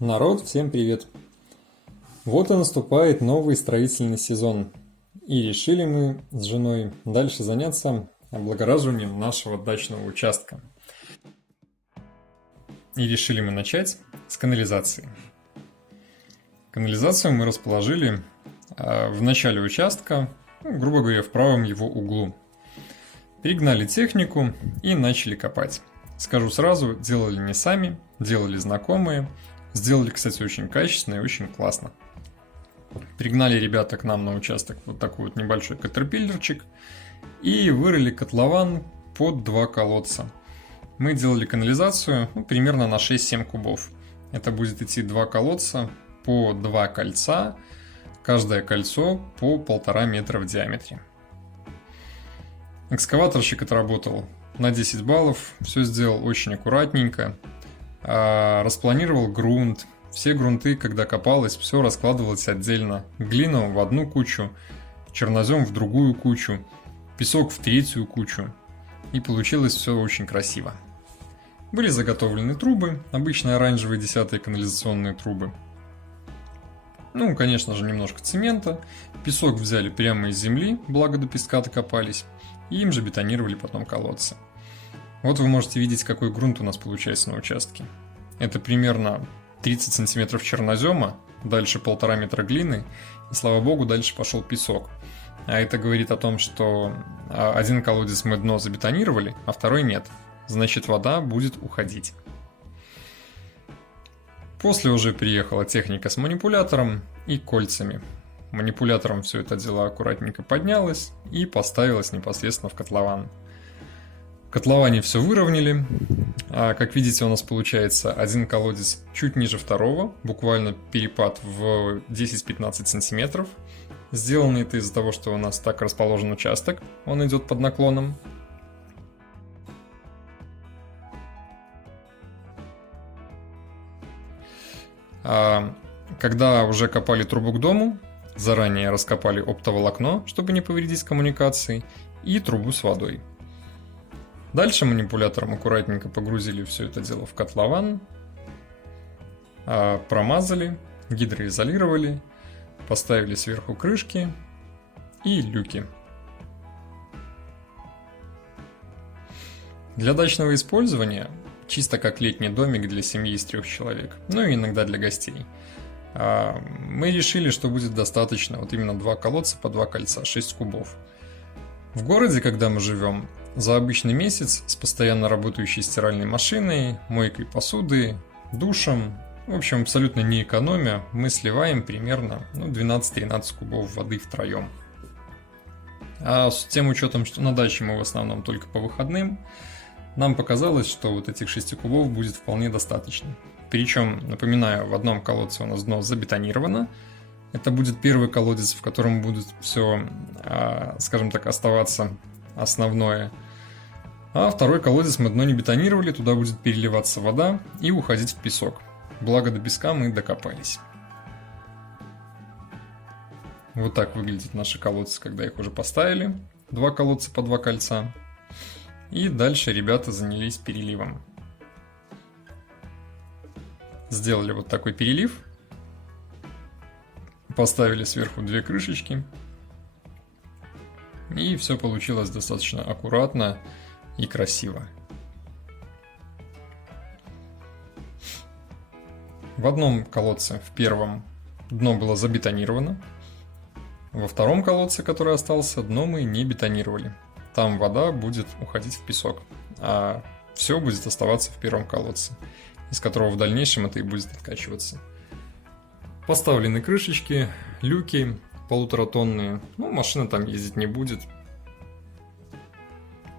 Народ, всем привет! Вот и наступает новый строительный сезон. И решили мы с женой дальше заняться облагораживанием нашего дачного участка. И решили мы начать с канализации. Канализацию мы расположили в начале участка, грубо говоря, в правом его углу. Перегнали технику и начали копать. Скажу сразу, делали не сами, делали знакомые. Сделали, кстати, очень качественно и очень классно. Пригнали ребята к нам на участок вот такой вот небольшой катерпиллерчик и вырыли котлован под 2 колодца. Мы делали канализацию примерно на 6-7 кубов. Это будет идти 2 колодца по 2 кольца, каждое кольцо по 1,5 метра в диаметре. Экскаваторщик отработал на 10 баллов, все сделал очень аккуратненько. Распланировал грунт. Все грунты, когда копалось, все раскладывалось отдельно. Глину в одну кучу, чернозем в другую кучу, песок в третью кучу. И получилось все очень красиво. Были заготовлены трубы, обычные оранжевые 10-е канализационные трубы. Конечно же, немножко цемента. Песок взяли прямо из земли, благо до песка докопались. И им же бетонировали потом колодцы. Вот вы можете видеть, какой грунт у нас получается на участке. Это примерно 30 сантиметров чернозема, дальше 1,5 метра глины, и, слава богу, дальше пошел песок. А это говорит о том, что один колодец мы дно забетонировали, а второй нет. Значит, вода будет уходить. После уже приехала техника с манипулятором и кольцами. Манипулятором все это дело аккуратненько поднялось и поставилось непосредственно в котлован. В котловане все выровняли. Как видите, у нас получается один колодец чуть ниже второго, буквально перепад в 10-15 сантиметров. Сделано это из-за того, что у нас так расположен участок, он идет под наклоном. Когда уже копали трубу к дому, заранее раскопали оптоволокно, чтобы не повредить коммуникации, и трубу с водой. Дальше манипулятором аккуратненько погрузили все это дело в котлован, промазали, гидроизолировали, поставили сверху крышки и люки. Для дачного использования, чисто как летний домик для семьи из 3 человек, и иногда для гостей, мы решили, что будет достаточно именно 2 колодца по 2 кольца, 6 кубов. В городе, когда мы живем, за обычный месяц с постоянно работающей стиральной машиной, мойкой посуды, душем, в общем, абсолютно не экономя, мы сливаем примерно 12-13 кубов воды втроем. А с тем учетом, что на даче мы в основном только по выходным, нам показалось, что этих 6 кубов будет вполне достаточно. Причем, напоминаю, в одном колодце у нас дно забетонировано. Это будет первый колодец, в котором будет все, скажем так, оставаться основное. А второй колодец мы дно не бетонировали, туда будет переливаться вода и уходить в песок. Благо до песка мы докопались. Вот так выглядят наши колодцы, когда их уже поставили. 2 колодца по 2 кольца. И дальше ребята занялись переливом. Сделали вот такой перелив. Поставили сверху 2 крышечки. И все получилось достаточно аккуратно и красиво. В одном колодце, в первом, дно было забетонировано. Во втором колодце, который остался, дно мы не бетонировали. Там вода будет уходить в песок, а все будет оставаться в первом колодце, из которого в дальнейшем это и будет откачиваться. Поставлены крышечки, люки 1,5-тонные. Машина там ездить не будет,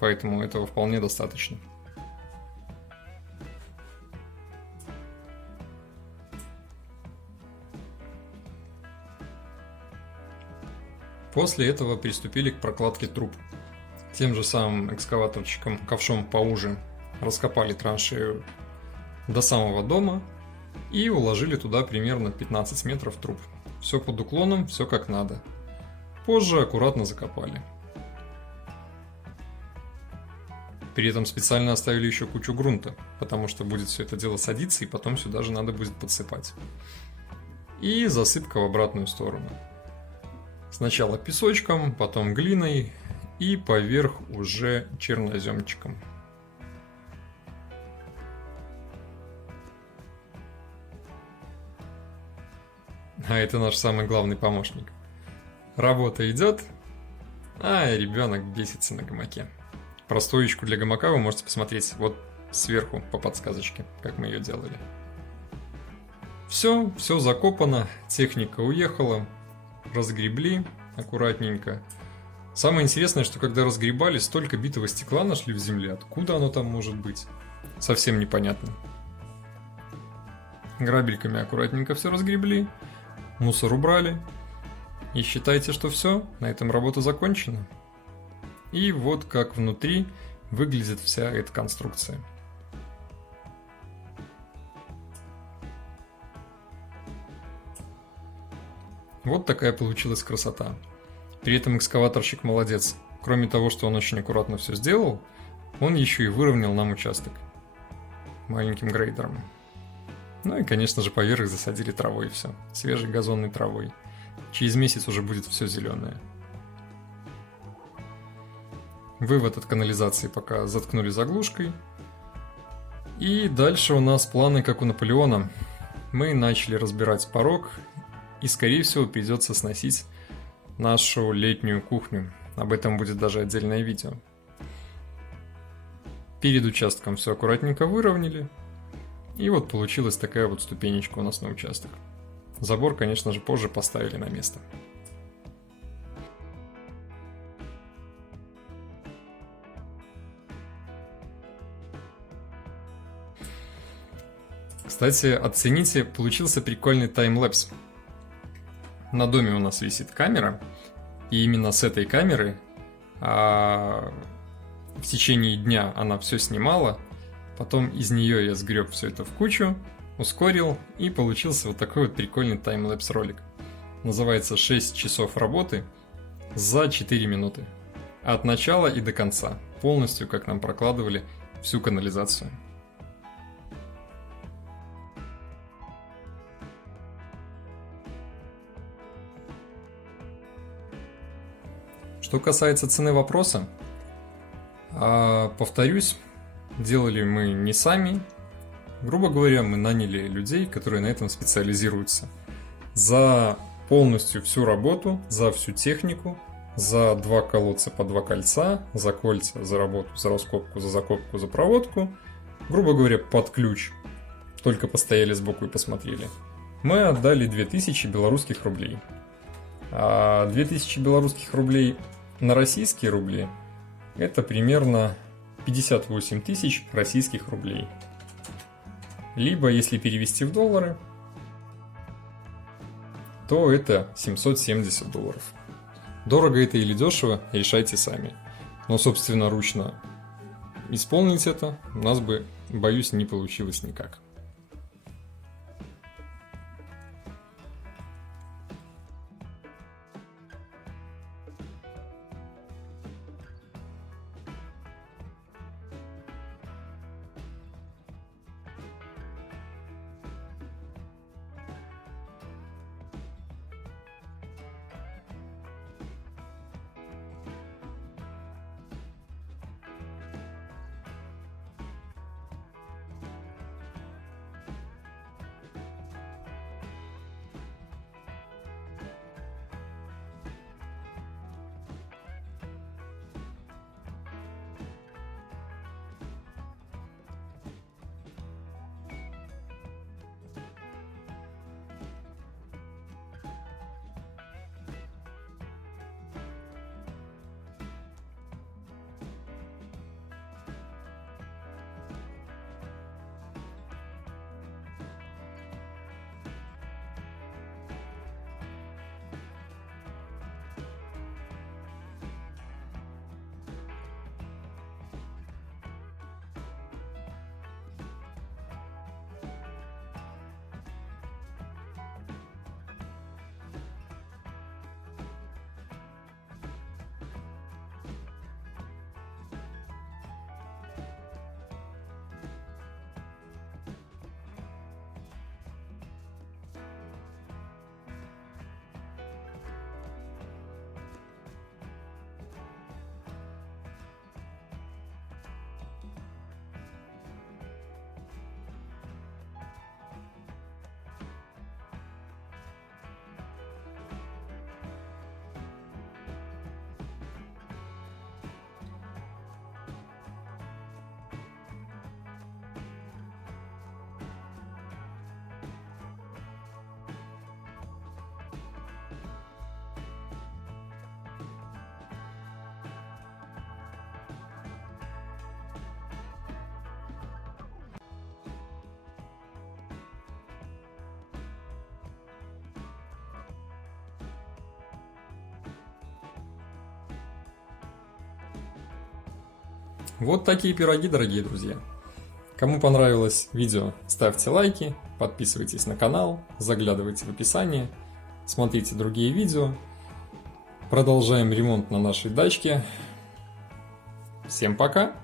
поэтому этого вполне достаточно. После этого приступили к прокладке труб. Тем же самым экскаваторчиком, ковшом поуже, раскопали траншею до самого дома и уложили туда примерно 15 метров труб. Все под уклоном, все как надо. Позже аккуратно закопали. При этом специально оставили еще кучу грунта, потому что будет все это дело садиться, и потом сюда же надо будет подсыпать. И засыпка в обратную сторону. Сначала песочком, потом глиной и поверх уже черноземчиком. А это наш самый главный помощник. Работа идет, а ребенок бесится на гамаке. Про стоечку для гамака вы можете посмотреть вот сверху по подсказочке, как мы ее делали. Все закопано, техника уехала, разгребли аккуратненько. Самое интересное, что когда разгребали, столько битого стекла нашли в земле. Откуда оно там может быть? Совсем непонятно. Грабельками аккуратненько все разгребли, мусор убрали. И считайте, что все, на этом работа закончена. И вот как внутри выглядит вся эта конструкция. Вот такая получилась красота. При этом экскаваторщик молодец. Кроме того, что он очень аккуратно все сделал, он еще и выровнял нам участок маленьким грейдером. Ну и, конечно же, поверх засадили травой все. Свежей газонной травой. Через месяц уже будет все зеленое. Вывод от канализации пока заткнули заглушкой. И дальше у нас планы, как у Наполеона. Мы начали разбирать порог, и, скорее всего, придется сносить нашу летнюю кухню. Об этом будет даже отдельное видео. Перед участком все аккуратненько выровняли. И вот получилась такая вот ступенечка у нас на участок. Забор, конечно же, позже поставили на место. Кстати, оцените, получился прикольный таймлэпс. На доме у нас висит камера, и именно с этой камеры в течение дня она все снимала. Потом из нее я сгреб все это в кучу, ускорил, и получился вот такой вот прикольный таймлэпс ролик. Называется 6 часов работы за 4 минуты. От начала и до конца. Полностью, как нам прокладывали всю канализацию. Что касается цены вопроса, повторюсь, делали мы не сами. Грубо говоря, мы наняли людей, которые на этом специализируются. За полностью всю работу, за всю технику, за 2 колодца по 2 кольца, за кольца, за работу, за раскопку, за закопку, за проводку, грубо говоря, под ключ, только постояли сбоку и посмотрели, мы отдали 2000 белорусских рублей. А 2000 белорусских рублей на российские рубли это примерно 58 тысяч российских рублей. Либо, если перевести в доллары, то это 770 долларов. Дорого это или дешево, решайте сами. Но, собственно, ручно исполнить это у нас бы, боюсь, не получилось никак. Вот такие пироги, дорогие друзья. Кому понравилось видео, ставьте лайки, подписывайтесь на канал, заглядывайте в описание, смотрите другие видео. Продолжаем ремонт на нашей дачке. Всем пока!